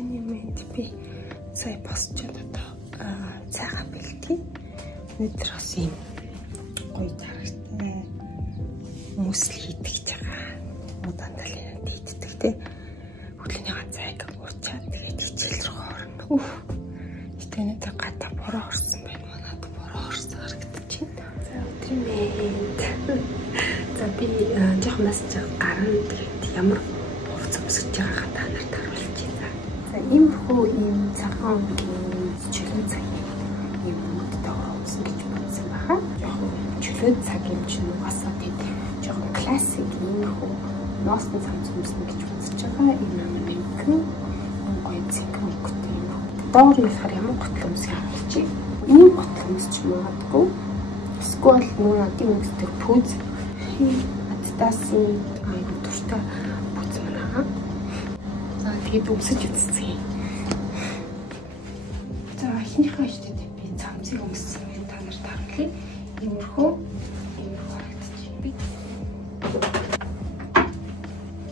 Тэнэмэнд би сая босчод одоо цагаан бэлтгий. Өнөөдөр бас юм гоё тархтай мөсл хийдэг байгаа. Уданталын дийддэг те. Хөдөлгөөний ганцайг уучаад тэгээд хичээл рүү орно. Өнөөдөр гадаа бороо орсон байна. Манайд бороо орсон харагдаж байна. За өдрийн мэнд. За би жоохон масж гарна. Тэгээд ямар хувц өмсөж байгаагаа та нарт харуулж байна. За ийм хөө ийм цагаан чөлөө цаг ийм модтой өмсөн гэж бодсон баха. Жоохон чөлөө цаг юм чинь угаасаа бид жоохон классик ийм хөө ноосны цаг өмснө гэж бодож байгаа. Энэ амар нэмгэн гоё цэнгэн өнгөтэй юм. Доор нь болохоор ямар готл өмсөх юм чи. Ийм готл өмсч магадгүй. Эсвэл нүүр адын өнгөтэй пүүз адтасын аяг дуртай пүүз манаа. За тэгээд өмсөж үзье. За эхнийхээ штэ би цамцыг өмссөн юм та нарт харуулъя. Иймэрхүү харагдаж байна.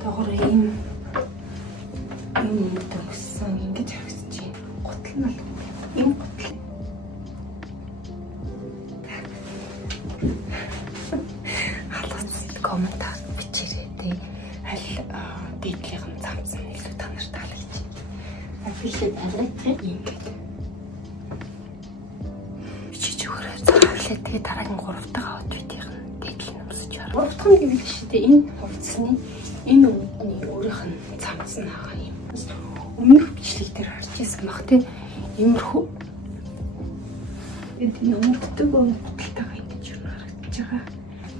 Доогоор ийм өмссөн ингэж харагдаж байна. Готл нь ийм готл. Комментар бичээрэй те. Аль дээдлийнх нь замцсан илүү та нарт таалагдж байна. Афишээ бариад ингэж бичиж өгөөрэй. За хаалаа тэгээ дараагийн 3 дахь аудиотын дээдл нь өмсөж байна. 3 дахь нь гэвэл шүү дээ энэ хувцсны энэ өнгөний өөрийнх нь замцсан байгаа юм. Өмнөх бичлэг дээр харж ирсэн баг те. Иймэрхүү энэ өнгөтэй өнгөтэйгээ ингэж харагдаж байгаа.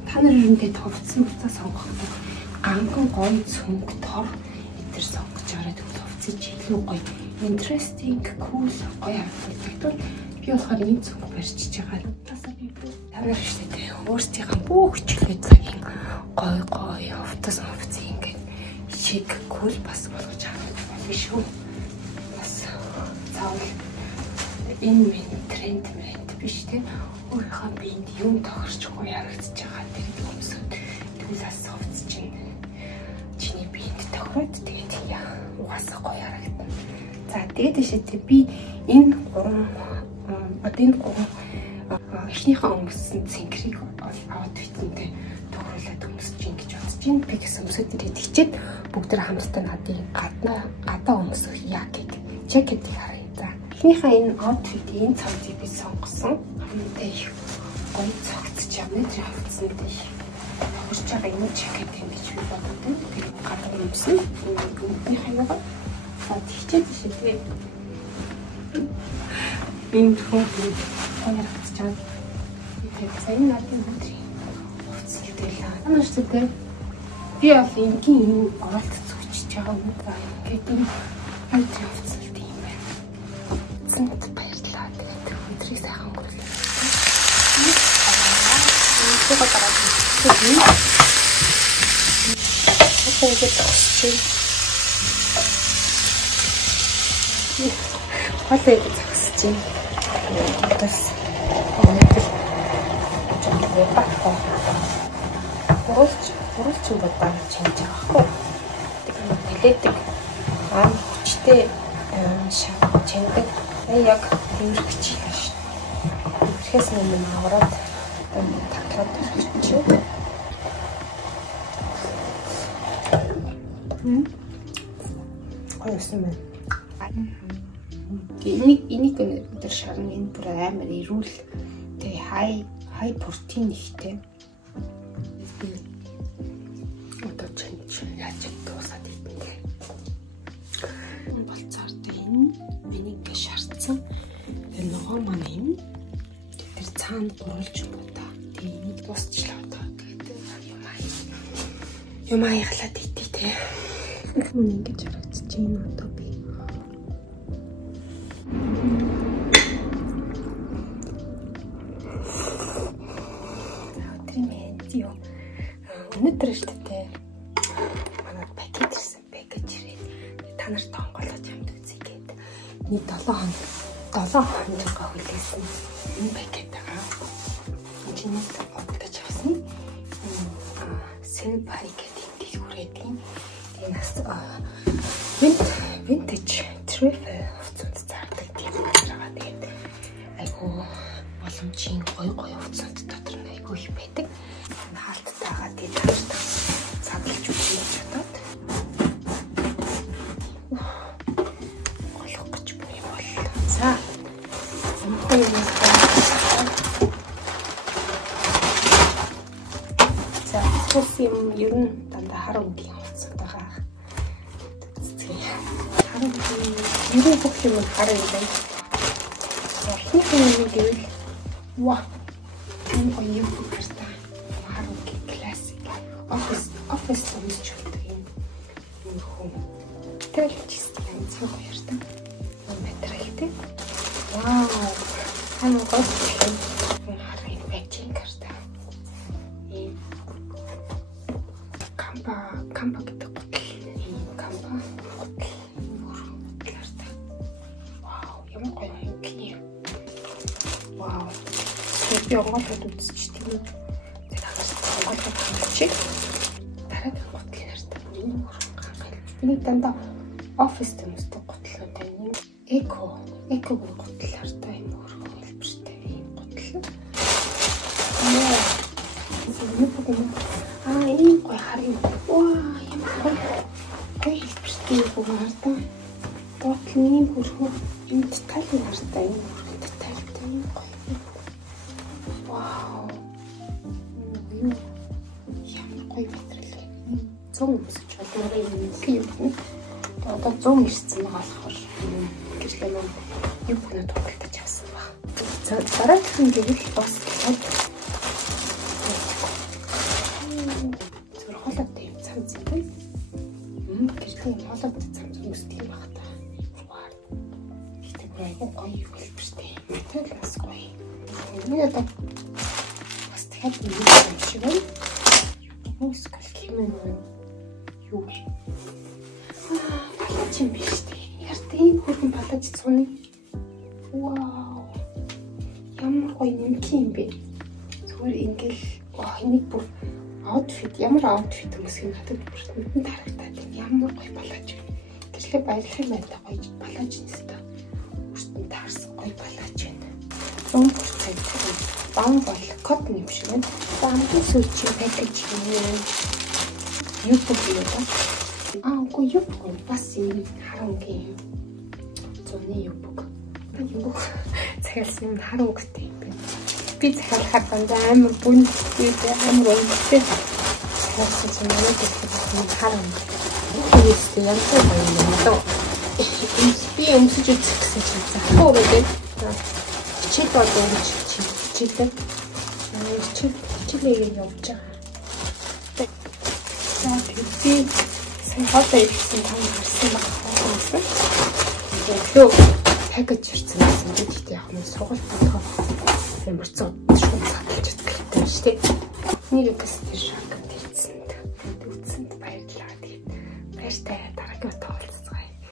Та нар юундээ хувцсан хувцас сонгохдоо ганган гоё цөнг тор эдгээр сонгож аваад хувцсыг илүү гоё interesting cool гоё харагддаг. Би болохоор энэ цөнг барьчихж байгаа. Тасаа би тавар штэ өөрсдийнхээ бүх чөлөө цагийн гоё хувцас ингээд чиг cool бас болгож авах биш үү? Бас цаавал энэ минь тренд биш те. Өөрийнхөө биед юм тохирч гоё харагдаж байгаа. Тэгээд өмсөд түүнээс хувцс чинь чиний биед тохироод тэгээд угаасаа гоё харагдана. За тэгээд дэшээ би энэ эхнийхээ өмссөн цэнхрийг аваад битэнтэй тохируулаад өмсөж гин гэж бодож байна. Би гэсэн өмсөд ирээд хичээд бүгд хамтдаа надын гадаа өмсөх яг гэж чек хийх харъя. За эхнийхээ энэ аутфит энэ цавцыг би сонгосон. Хамтдаа их гоё цогцож явна. Тэр хавцсан дээр хурж байгаа юм чекэт юм гэж би боддог. Тэгээд гадаа өмсөн. Өмнөний хаягаа хичээд шийдээ. Энэ хөөе харагдаж байгаа. Тэгээд сайн надад өдрийн хувцсэлтэй. Анаштай би бол ингийн оролт зүгчж байгаа юм даа. Ингээд энэ өдрийн хувцсэлтэй юм байна. Цэнт баярлаа. Тэгээд өдрийг сайхан өнгөрүүлээ. Холыг зогсож байна. Бас өнөөдөр жоо бахаа. Уралч юм бодож чимж байгаа хөө. Нэлээдэг хүчтэй чимдэг. Яг тэрхч юм шүү. Тэрхээс нэг аваад татраад ирчихв. Хоёрсан байна. Энийг өнөөдөр шарна энэ бүр амар ирүүл тэгээ хай протеин ихтэй. Одоо чинь яаж дуусаад идэнгээ. Энэ болцоор энэ миний ингээ шаардсан. Тэгээ ногоо маань юм. Тэр цаана буруулж байна та. Тэгээ энийг дуусчлаа одоо. Юм аяглаад идэх те. Хүн ингэж харагдаж байна одоо би. Өнөөдөр шүү дээ. Манай пакет ирсэн пакэж ирээд та нарт тонголоод юмд үзье гээд. Нэг 7 хоног хүлээсэн энэ пакет байгаа. Чинээс одлож авсан. Сэлбай гэдэг дэлгүүрээд юм. Энэ нас vintage трифл хувцанд зардаг тийм байгаа. Тэгээд айгүй боломжийн гоё хувцанд дотор нь айгүй их байдаг. Хаалттайгаа тэгээд тааштай цаглаж үзье чадаад. Голох гэж буй бол. За. За, цус юм ер нь дандаа хар өнгийн хувцанд байгаа. Хар өнгийн ерөн бүх юм хар юм байна. Орхих юм гэвэл вау. Энэ гоё юм гэртэ. Хар өнгийн классик. Офис томч болдог юм. Энэ хүн. Тэрэлчсэн юм цог ярьдаг. Материалтай. Вау. Хана гол харин бэчинг гэртэ. Кампа гэдэг гутал. Кампа гутал. Гэртэ. Вау, ямар гоё юм. Вау. Би онгоолгод үзчих тийм үү. Тэгэхээр онгоолгод чиг. Дараа нь гутал гэртэ. Энэ гахал. Би дандаа офис төмөстэй гутлууд байна. Эко гутлаар та юм өөрөө хэлбэртэй юм гутал. Ийм гоё харин. Ваа, ямар гоё хэлбэртэй байгаа та. Гутал ийм хөрхөө энэ деталь хартай юм. Детальтай юм гоё. Вау. Ямар гоё материал. 100 өсөж байгаа юм. Одоо 100 ирсэн байгаа болохоор гэрлээ юм юу бүгд тохиолдож авсан ба. Дараагийн гэвэл бас зурхолтой юм цамц юм байна. Гэрлээ холоод цамц өмсдөг юм байна та. Вау. Тэгтээ айгүй гоё хэлбэртэй. Материалс гоё. Энэ одоо бас дахиад нэг юм шиг байна. Мускул хэмээн юу вэ? Палач юм биш үү? Яртын хөргөн палач цуны. Вау. Ямар гоё нэмэх юм бэ? Зүгээр ингээл энийг бүр аутфит ямар аутфит өмсөх надад бүр нүдэнд харагдаад байна. Ямар гоё палач вэ? Гэрлээ баярлах юм байна гоё палач нэстэ. Бүртэн таарсан гоё палач байна. 100% баан бол котн юм шиг байна. Амгийн сүүчийн пакэж юм. Юу гэх юм бэ? Үгүй юу бас юм харангийн зуны юбок. Юбок цагаалсан юм харангатай юм байна. Би захиалахад дандаа амар бүнтэй амар өнгөтэй. Цагаалсан юм уу харанг. Үүсээ янзтай байна доо. Би өмсөж үзэх гэсэн чинь захгүй гэдэг. Чиг одоо чиглээ. Чиглээ явж байгаа. За би хатаа ирсэн тань харсан байна. Тэгэхээр пакэж ирсэн гэсэн гэдэг яг нь сургалт бодгоо. Ямар ч зүйл шууд цааталж ирдэг юм шүү дээ. Нэг гэсэн шаг